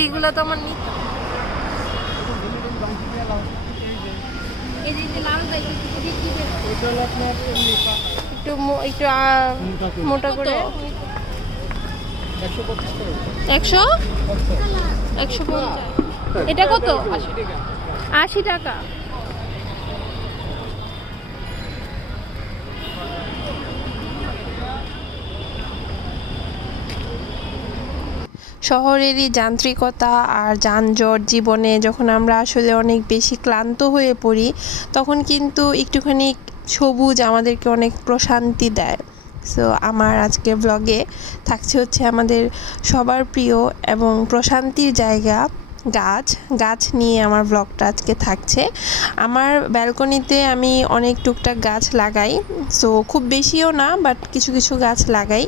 এইগুলা তো আমার একটু মোটা করে 150 এটা কত? 80 টাকা। শহরেরই যান্ত্রিকতা আর যানজট জীবনে যখন আমরা আসলে অনেক বেশি ক্লান্ত হয়ে পড়ি, তখন কিন্তু একটুখানি সবুজ আমাদেরকে অনেক প্রশান্তি দেয়। সো আমার আজকের ব্লগে থাকছে হচ্ছে আমাদের সবার প্রিয় এবং প্রশান্তির জায়গা গাছ নিয়ে আমার ব্লগটা আজকে থাকছে। আমার ব্যালকনিতে আমি অনেক টুকটাক গাছ লাগাই, সো খুব বেশিও না, বাট কিছু কিছু গাছ লাগাই।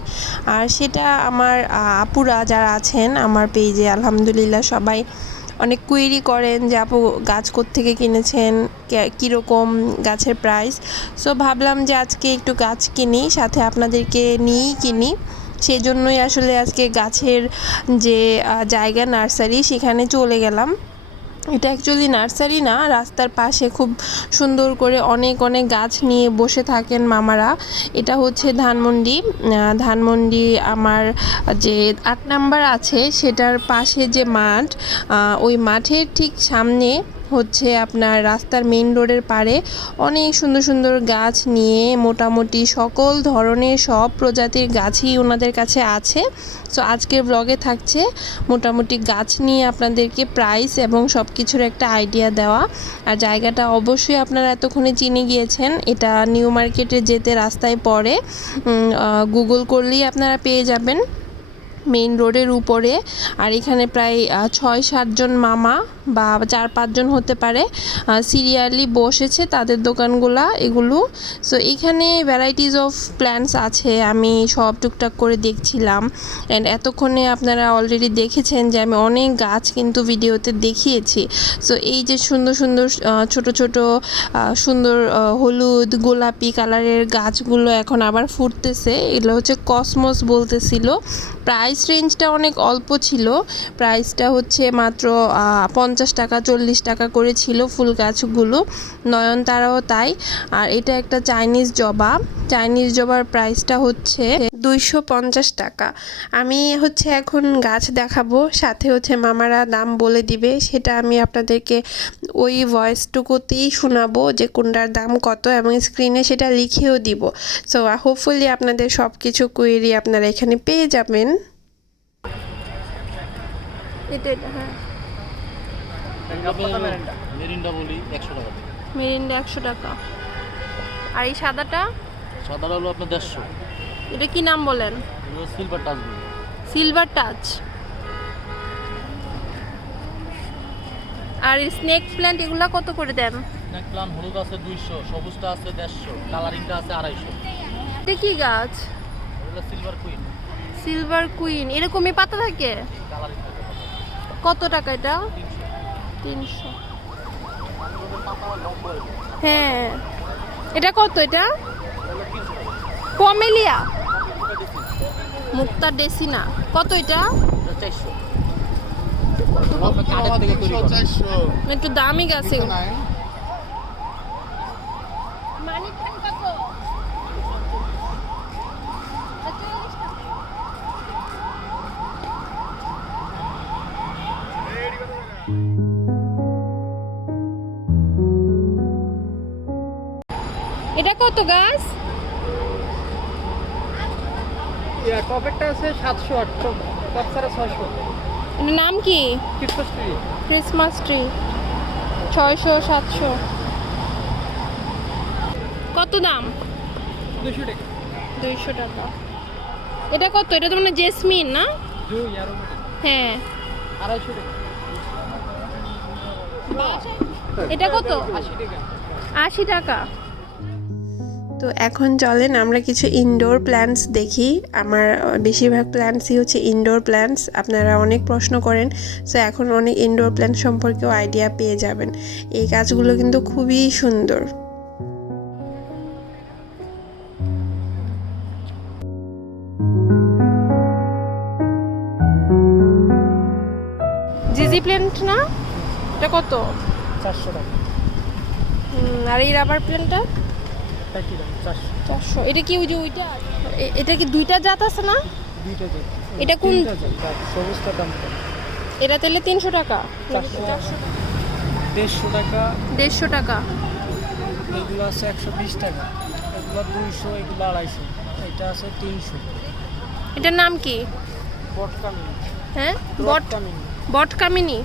আর সেটা আমার আপুরা যারা আছেন আমার পেজে, আলহামদুলিল্লাহ সবাই অনেক কুইরি করেন যে আপু গাছ কোত্থেকে কিনেছেন, কীরকম গাছের প্রাইস। সো ভাবলাম যে আজকে একটু গাছ কিনি, সাথে আপনাদেরকে নিয়েই কিনি। সেই জন্যই আসলে আজকে গাছের যে জায়গা নার্সারি সেখানে চলে গেলাম। এটা অ্যাকচুয়ালি নার্সারি না, রাস্তার পাশে খুব সুন্দর করে অনেক গাছ নিয়ে বসে থাকেন মামারা। এটা হচ্ছে ধানমন্ডি আমার যে 8 নাম্বার আছে সেটার পাশে যে মাঠ, ওই মাঠের ঠিক সামনে হচ্ছে আপনার রাস্তার মেইন রোডের পাড়ে অনেক সুন্দর সুন্দর গাছ নিয়ে মোটামুটি সকল ধরনের সব প্রজাতির গাছই ওনাদের কাছে আছে। সো আজকের ব্লগে থাকছে মোটামুটি গাছ নিয়ে আপনাদেরকে প্রাইস এবং সব কিছুর একটা আইডিয়া দেওয়া। আর জায়গাটা অবশ্যই আপনারা এতক্ষণে চিনে গিয়েছেন, এটা নিউ মার্কেটে যেতে রাস্তায় পড়ে, গুগল করলেই আপনারা পেয়ে যাবেন, মেইন রোডের উপরে। আর এখানে প্রায় 6-7 জন মামা বা 4-5 জন হতে পারে সিরিয়ালি বসেছে, তাদের দোকানগুলা এগুলো। সো এখানে ভ্যারাইটিস অফ প্ল্যান্টস আছে, আমি সব টুকটাক করে দেখছিলাম। অ্যান্ড এতক্ষণে আপনারা অলরেডি দেখেছেন যে আমি অনেক গাছ কিন্তু ভিডিওতে দেখিয়েছি। সো এই যে সুন্দর সুন্দর ছোট ছোট সুন্দর হলুদ গোলাপি কালারের গাছগুলো এখন আবার ফুটতেছে, এগুলো হচ্ছে কসমস বলতেছিল। প্রাইস রেঞ্জটা অনেক অল্প ছিল, প্রাইসটা হচ্ছে মাত্র 50 টাকা 40 টাকা করে ছিল ফুল গাছগুলো, নয়নতারাও তাই। আর এটা একটা চাইনিজ জবার প্রাইসটা হচ্ছে 250 টাকা। আমি হচ্ছে এখন গাছ দেখাবো, সাথে হচ্ছে মামারা দাম বলে দিবে, সেটা আমি আপনাদেরকে ওই ভয়েসটুকুতেই শোনাবো যে কোনটার দাম কত, এবং স্ক্রিনে সেটা লিখেও দিব। সো হোপফুলি আপনাদের সব কিছু কোয়েরি আপনারা এখানে পেয়ে যাবেন। হ্যাঁ, মেরিন্ডা 100 টাকা। আর এই সাদাটা হলো আপনার 150। এটা কি নাম বলেন? Silver touch. আর স্নেক প্ল্যান্ট এগুলা কত করে দেন? স্নেক প্ল্যান্ট হলুদ আছে 200, সবুজটা আছে 150, কালারিংটা আছে 250। এটা কি গাছ? এটা সিলভার কুইন এরকমই পাতা থাকে? কালারিং থাকে। কত টাকা এটা? 300। হ্যাঁ, এটা কত? এটা পমেলিয়া মুক্তা ডেসিনা। কত এটা? 400। একটু দামি গাছ এগুলো। এটা কত গাছ? টপেরটা আছে 700-800, টপ ছাড়া 600। এটার নাম কি? Christmas tree. 600-700। কত দাম? 200 টাকা। 200 টাকা। এটা কত? এটা তো মানে জেসমিন না? হ্যাঁ, 250 টাকা। এটা কত? 80 টাকা। 80 টাকা। তো এখন চলেন আমরা কিছু ইনডোর প্ল্যান্টস দেখি। আমার বেশিরভাগ প্ল্যান্টসই হচ্ছে ইনডোর প্ল্যান্টস, আপনারা অনেক প্রশ্ন করেন, সো এখন অনেক ইনডোর প্ল্যান্ট সম্পর্কেও আইডিয়া পেয়ে যাবেন। এই গাছগুলো কিন্তু খুবই সুন্দর। জিজি প্ল্যান্ট না? এটা কত? 400 টাকা। আর এই রাবার প্ল্যান্টটা? একই দাম 400। 400। এটা কি ওই যে ওইটা? এটা কি দুইটা জাত আছে না? দুইটা জাত। এটা কোন? তিনটা জাত। সবুজটার দাম কম। এটা তাহলে 300 টাকা। 400 150 টাকা। 150 টাকা। এগুলো আছে 120 টাকা, এগুলো 200, এগুলো 250, এটা আছে 300। এটার নাম কি? বটকামিনি। হ্যাঁ, বটকামিনি। বটকামিনি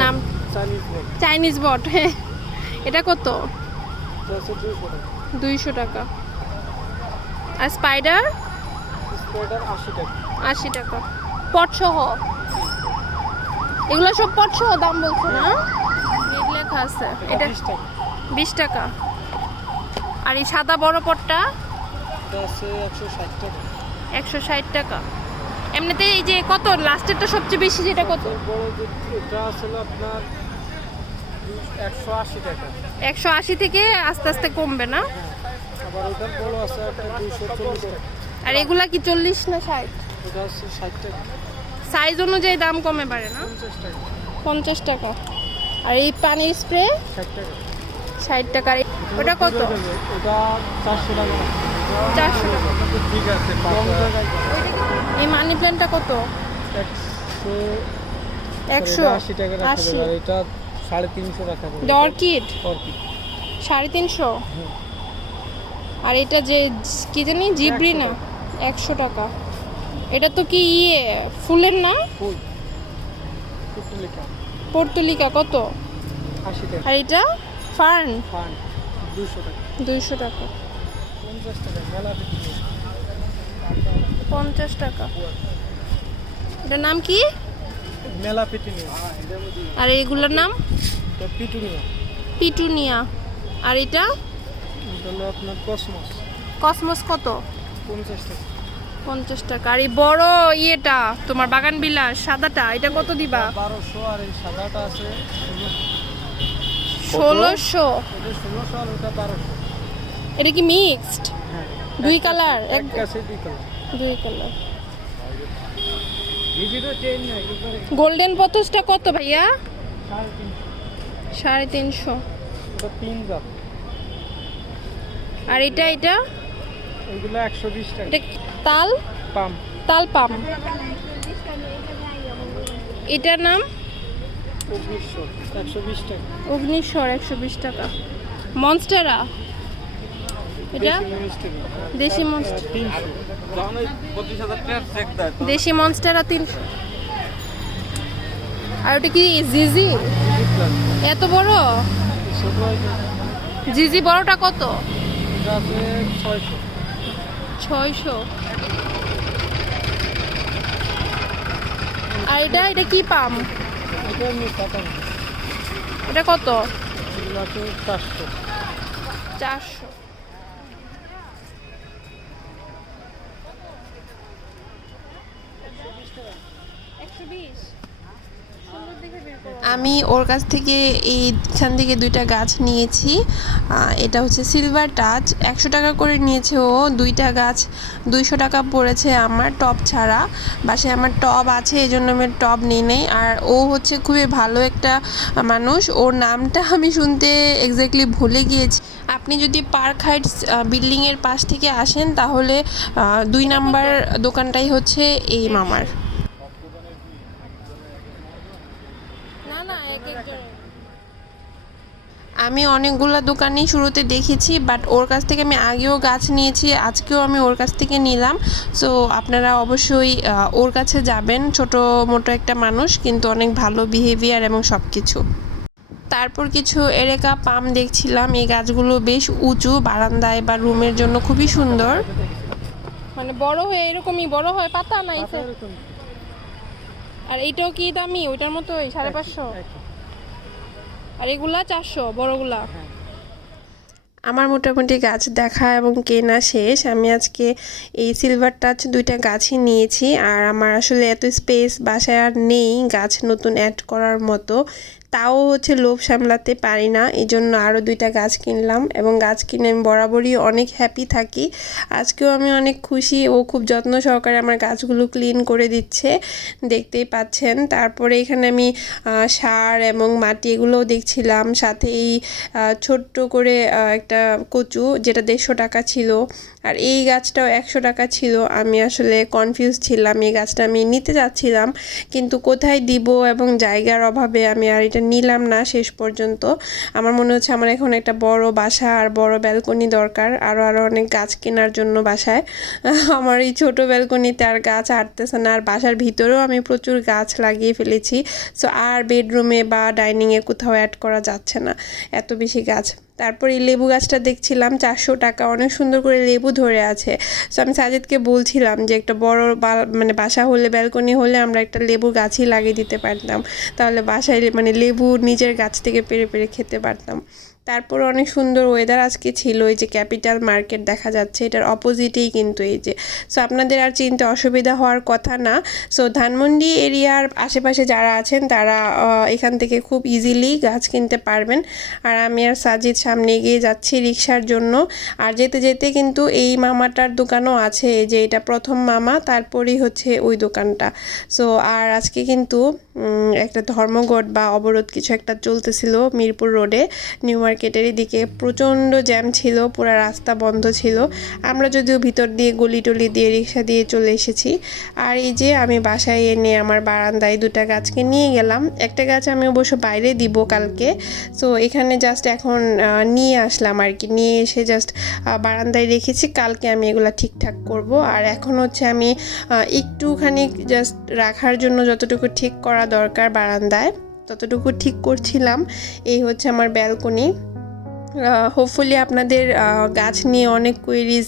নাম। চাইনিজ বট। চাইনিজ বট, হ্যাঁ। এটা কত? এটা আছে 200 টাকা। 200 টাকা। আর স্পাইডার? স্পাইডার 80 টাকা। 80 টাকা পট সহ। এগুলো সব পট সহ দাম বলছো না? রেড লেখা আছে। এটা এটা 20 টাকা। 20 টাকা। আর এই সাদা বড় পটটা? এটা আছে 160 টাকা। 160 টাকা। এমনিতে এই যে কত লাস্টেরটা সবচেয়ে বেশি, যেটা কত? বড় যে এটা আসলে আপনার 180 টাকা। 180 থেকে আস্তে আস্তে কমবে না? আবার ওটার বড় আছে একটা 240 টাকা। আর এগুলা কি 40 না 60? এটা আছে 60 টাকা। সাইজ অনুযায়ী দাম কমে পারে না? 50 টাকা। 50 টাকা। আর এই পানির স্প্রে? 60 টাকা। 60 টাকা। আর ওটা কত? এটা 400 টাকা। 400 টাকা। ঠিক আছে, কম জায়গায় এই মানি প্ল্যান্টটা কত? 180 টাকা রাখা 80। যাবে, আর এটা 350 রাখা যাবে। Orchid orchid 350। হুম। আর এটা যে কি জানি জিব্রি না? 100 টাকা। এটা তো কি ফুলের না? ফুল পুটলিকা পর্তুলিকা কত? 80 টাকা। আর এটা ফার্ন? ফান 200 টাকা। 200 টাকা। 50 টাকা। মেলা বিক্রি 50 টাকা। এটার নাম কি? মেলা পিটুনিয়া। আর এগুলোর নাম? এটা পিটুনিয়া। পিটুনিয়া। আর এটা? এটা হলো আপনার কসমস। কসমস কত? 50 টাকা। 50 টাকা। আর এই বড় ইয়েটা তোমার বাগান বিলাস সাদাটা, এটা কত দিবা? 1200। আর এই সাদাটা আছে 1600। এটা 1600 আর ওটা 1200। এটা কি মিক্সড? হ্যাঁ, দুই কালার? এক গাছে দুই কালার। দুই কালার। ভিডিওটা চেঞ্জ না একবারে গোল্ডেন পথসটা কত ভাইয়া? 350। 350। এটা 3 জাত। আর এটা? এগুলো 120 টাকা। এটা তাল পাম তাল পাম। এটার নাম? 120 টাকা। অগ্নিস্বর 120 টাকা। মনস্টেরা? এটা দেশি মনস্টার। 300। দেশি মনস্টেরা 300। আর ওটা কি জিজি? এত বড় ছোট আছে, জিজি? বড়টা কত? এটা আছে 600। 600। আর এটা কি পাম? এটা এমনি পাতা না। এটা কত? এগুলো আছে 400। 400। আমি ওর কাছ থেকে এইখান থেকে 2টা গাছ নিয়েছি। এটা হচ্ছে সিলভার টাচ, 100 টাকা করে নিয়েছে ও। 2টা গাছ 200 টাকা পড়েছে আমার, টব ছাড়া। বাসায় আমার টব আছে, এই জন্য আমি টব নিই নেই। আর ও হচ্ছে খুবই ভালো একটা মানুষ। ওর নামটা আমি শুনতে এক্স্যাক্টলি ভুলে গিয়েছি। আপনি যদি পার্ক হাইটস বিল্ডিংয়ের পাশ থেকে আসেন তাহলে 2 নাম্বার দোকানটাই হচ্ছে এই মামার। আমি অনেকগুলো দোকানই শুরুতে দেখেছি, বাট ওর কাছ থেকে আমি আগেও গাছ নিয়েছি, আজকেও আমি ওর কাছ থেকে নিলাম। সো আপনারা অবশ্যই ওর কাছে যাবেন। ছোটো মোটো একটা মানুষ, কিন্তু অনেক ভালো বিহেভিয়ার এবং সব কিছু। তারপর কিছু এরেকা পাম দেখছিলাম। এই গাছগুলো বেশ উঁচু, বারান্দায় বা রুমের জন্য খুবই সুন্দর। মানে বড় হয়ে এরকমই বড় হয়, পাতা নাই। আর এইটাও কি দামি ওইটার মতোই? 550। আর এগুলা 400 বড়গুলা। আমার মোটামুটি গাছ দেখা এবং কেনা শেষ। আমি আজকে এই সিলভার টাচ 2টা গাছই নিয়েছি। আর আমার আসলে এত স্পেস বাসায় আর নেই গাছ নতুন অ্যাড করার মতো, তাও হচ্ছে লোভ সামলাতে পারি না, এই জন্য আরও 2টা গাছ কিনলাম এবং গাছ কিনে আমি বরাবরই অনেক হ্যাপি থাকি। আজকেও আমি অনেক খুশি, ও খুব যত্ন সহকারে আমার গাছগুলো ক্লিন করে দিচ্ছে, দেখতেই পাচ্ছেন। তারপরে এখানে আমি সার এবং মাটি এগুলোও দেখছিলাম, সাথে এই ছোট্ট করে একটা কচু যেটা 150 টাকা ছিল, আর এই গাছটাও 100 টাকা ছিল। আমি আসলে কনফিউজ ছিলাম, এই গাছটা আমি নিতে যাচ্ছিলাম কিন্তু কোথায় দিব এবং জায়গার অভাবে আমি আর এটা নিলাম না শেষ পর্যন্ত। আমার মনে হচ্ছে আমার এখন একটা বড় বাসা আর বড় ব্যালকনি দরকার, আরও অনেক গাছ কেনার জন্য বাসায়। আমার এই ছোট ব্যালকনিতে আর গাছ আটতেছে না, আর বাসার ভিতরেও আমি প্রচুর গাছ লাগিয়ে ফেলেছি। সো আর বেডরুমে বা ডাইনিংয়ে কোথাও অ্যাড করা যাচ্ছে না, এত বেশি গাছ। তারপর এই লেবু গাছটা দেখছিলাম 400 টাকা, অনেক সুন্দর করে লেবু ধরে আছে। সো আমি সাজিদকে বলছিলাম যে একটা বড় মানে বাসা হলে, ব্যালকনি হলে আমরা একটা লেবু গাছই লাগিয়ে দিতে পারতাম, তাহলে বাসায় মানে লেবু নিজের গাছ থেকে পেড়ে পেড়ে খেতে পারতাম। তারপর অনেক সুন্দর ওয়েদার আজকে ছিল, এই যে ক্যাপিটাল মার্কেট দেখা যাচ্ছে, এটার অপোজিটেই কিন্তু এই যে। সো আপনাদের আর চিনতে অসুবিধা হওয়ার কথা না। সো ধানমন্ডি এরিয়ার আশেপাশে যারা আছেন তারা এখান থেকে খুব ইজিলি গাছ কিনতে পারবেন। আর আমি আর সাজিদ সামনে এগিয়ে যাচ্ছি রিক্সার জন্য, আর যেতে যেতে কিন্তু এই মামাটার দোকানও আছে, এই যে এটা প্রথম মামা, তারপরেই হচ্ছে ওই দোকানটা। সো আর আজকে কিন্তু একটা ধর্মঘট বা অবরোধ কিছু একটা চলতেছিল মিরপুর রোডে, নিউ মার্কেটের এদিকে প্রচণ্ড জ্যাম ছিল, পুরো রাস্তা বন্ধ ছিল। আমরা যদিও ভিতর দিয়ে গলি টলি দিয়ে রিক্সা দিয়ে চলে এসেছি। আর এই যে আমি বাসায় এনে আমার বারান্দায় 2টা গাছকে নিয়ে গেলাম, একটা গাছ আমি অবশ্য বাইরে দিব কালকে। সো এখানে জাস্ট এখন নিয়ে আসলাম আর কি, নিয়ে এসে জাস্ট বারান্দায় রেখেছি, কালকে আমি এগুলো ঠিকঠাক করব। আর এখন হচ্ছে আমি একটুখানি জাস্ট রাখার জন্য যতটুকু ঠিক করা দরকার বারান্দায় ততটুকু ঠিক করছিলাম। এই হচ্ছে আমার ব্যালকনি। হোপফুলি আপনাদের গাছ নিয়ে অনেক কোয়েরিজ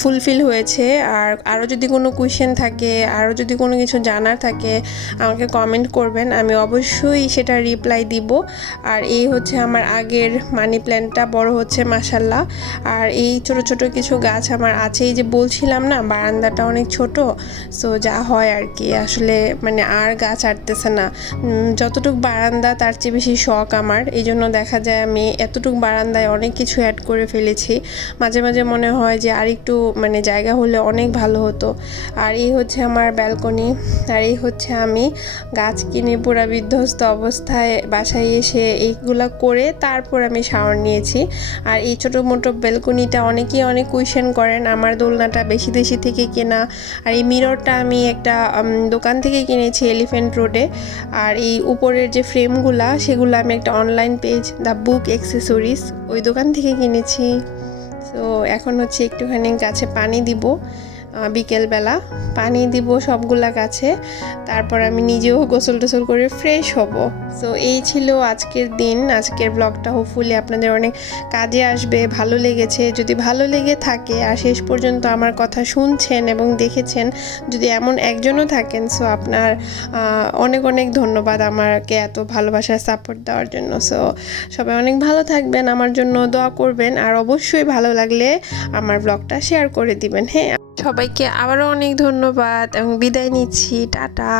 ফুলফিল হয়েছে। আর আরও যদি কোনো কোয়েশ্চেন থাকে, আরও যদি কোনো কিছু জানার থাকে আমাকে কমেন্ট করবেন, আমি অবশ্যই সেটা রিপ্লাই দিব। আর এই হচ্ছে আমার আগের মানি প্ল্যান্টটা বড় হচ্ছে মাশাল্লাহ। আর এই ছোট ছোট কিছু গাছ আমার আছে, এই যে বলছিলাম না বারান্দাটা অনেক ছোট, সো যা হয় আর কি, আসলে মানে আর গাছ আটতেছে না। যতটুক বারান্দা তার চেয়ে বেশি শখ আমার, এই জন্য দেখা যায় আমি এতটুক বারান্দায় অনেক কিছু অ্যাড করে ফেলেছি। মাঝে মাঝে মনে হয় যে আর একটু মানে জায়গা হলে অনেক ভালো হতো। আর এই হচ্ছে আমার ব্যালকনি, আর এই হচ্ছে আমি গাছ কিনে পুরা বিধ্বস্ত অবস্থায় বাসায় এসে এইগুলা করে তারপর আমি শাওয়ার নিয়েছি। আর এই ছোটো মোটো ব্যালকনিটা অনেকেই অনেক কোয়েশ্চেন করেন, আমার দোলনাটা বেশি দেশি থেকে কেনা, আর এই মিররটা আমি একটা দোকান থেকে কিনেছি এলিফ্যান্ট রোডে। আর এই উপরের যে ফ্রেমগুলা সেগুলো আমি একটা online page the book accessories ওই দোকান থেকে কিনেছি। সো এখন হচ্ছে একটুখানি গাছে পানি দিব, বিকেলবেলা পানি দিব সবগুলা গাছে, তারপর আমি নিজেও গোসল টোসল করে ফ্রেশ হব। সো এই ছিল আজকের দিন, আজকের ব্লগটা হোপফুলি আপনাদের অনেক কাজে আসবে, ভালো লেগেছে। যদি ভালো লেগে থাকে আর শেষ পর্যন্ত আমার কথা শুনছেন এবং দেখেছেন, যদি এমন একজনও থাকেন, সো আপনার অনেক অনেক ধন্যবাদ আমাকে এত ভালোবাসার সাপোর্ট দেওয়ার জন্য। সো সবাই অনেক ভালো থাকবেন, আমার জন্য দোয়া করবেন, আর অবশ্যই ভালো লাগলে আমার ব্লগটা শেয়ার করে দিবেন। হ্যাঁ, সবাইকে আবারও অনেক ধন্যবাদ এবং বিদায় নিচ্ছি, টাটা।